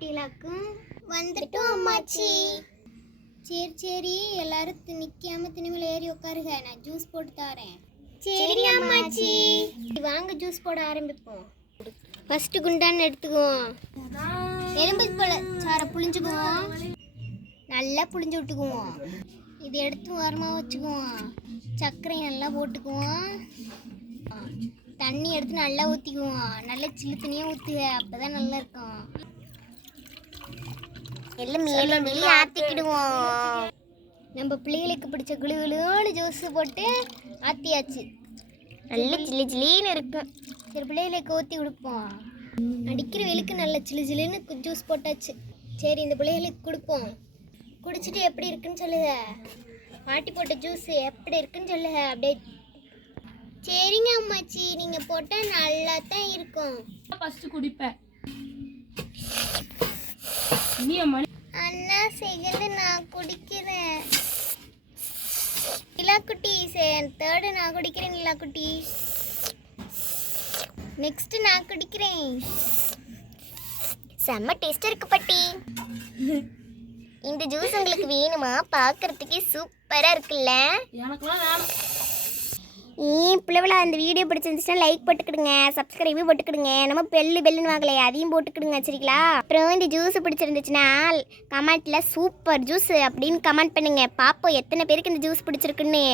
குட்டீலாக்கும் வந்துட்டோம் அம்மாச்சி. சரி சரி, எல்லாரும் நிக்காம திணிமேல ஏறி உட்காருங்க, நான் ஜூஸ் போட்டு தரேன். சரிங்க அம்மாச்சி. வாங்க ஜூஸ் போட ஆரம்பிப்போம். ஃபர்ஸ்ட் குண்டான் எடுத்துக்குவோம். எலும்பு போல சாரை புளிஞ்சுக்குவோம், நல்லா புளிஞ்சு விட்டுக்குவோம். இது எடுத்து ஓரமாக வச்சுக்குவோம். சர்க்கரை நல்லா போட்டுக்குவோம். தண்ணி எடுத்து நல்லா ஊற்றிக்குவோம். நல்லா சில்லு தண்ணியாக ஊற்றுக, அப்போ தான் நல்லா இருக்கும். எல்லாம் மேலே வெளியே ஆற்றிக்கிடுவோம். நம்ம பிள்ளைகளுக்கு பிடிச்ச குளுகுளுன்னு ஜூஸ் போட்டு ஆற்றியாச்சு. நல்ல சில்லு சில்லின்னு இருக்கும். சரி, பிள்ளைகளுக்கு ஊற்றி கொடுப்போம். அடிக்கிற வெயிலுக்கு நல்ல சில்லு சில்லுன்னு ஜூஸ் போட்டாச்சு. சரி, இந்த பிள்ளைகளுக்கு கொடுப்போம். குடிச்சிட்டு எப்படி இருக்குன்னு சொல்லுங்க. பாட்டி போட்ட ஜூஸ் எப்படி இருக்குன்னு சொல்லுங்க அப்படியே. சரிங்க அம்மாச்சி, நீங்கள் போட்டால் நல்லா தான் இருக்கும். ஃபஸ்ட்டு குடிப்பேன். அண்ணா செகண்ட் நான் குடிக்கிறேன். நிலாக்குட்டி தேர்டு நான் குடிக்கிறேன். நிலாக்குட்டி நெக்ஸ்ட் நான் குடிக்கிறேன். செம்ம டேஸ்டாக இருக்கு பாட்டி. இந்த ஜூஸ் உங்களுக்கு வேணுமா? பார்க்கறதுக்கே சூப்பராக இருக்குல்ல? எனக்குலாம் வேணும். பிள்ளைவளா, அந்த வீடியோ பிடிச்சிருந்துச்சுன்னா லைக் போட்டுக்கிடுங்க, சப்ஸ்கிரைபும் போட்டுக்கிடுங்க. நம்ம பெல்லுன்னு வாங்கலையே, அதையும் போட்டுக்கிடுங்க சரிங்களா? அப்புறம் இந்த ஜூஸ் பிடிச்சிருந்துச்சுன்னா கமெண்ட்டில் சூப்பர் ஜூஸ் அப்படின்னு கமெண்ட் பண்ணுங்க. பார்ப்போம் எத்தனை பேருக்கு இந்த ஜூஸ் பிடிச்சிருக்குன்னு.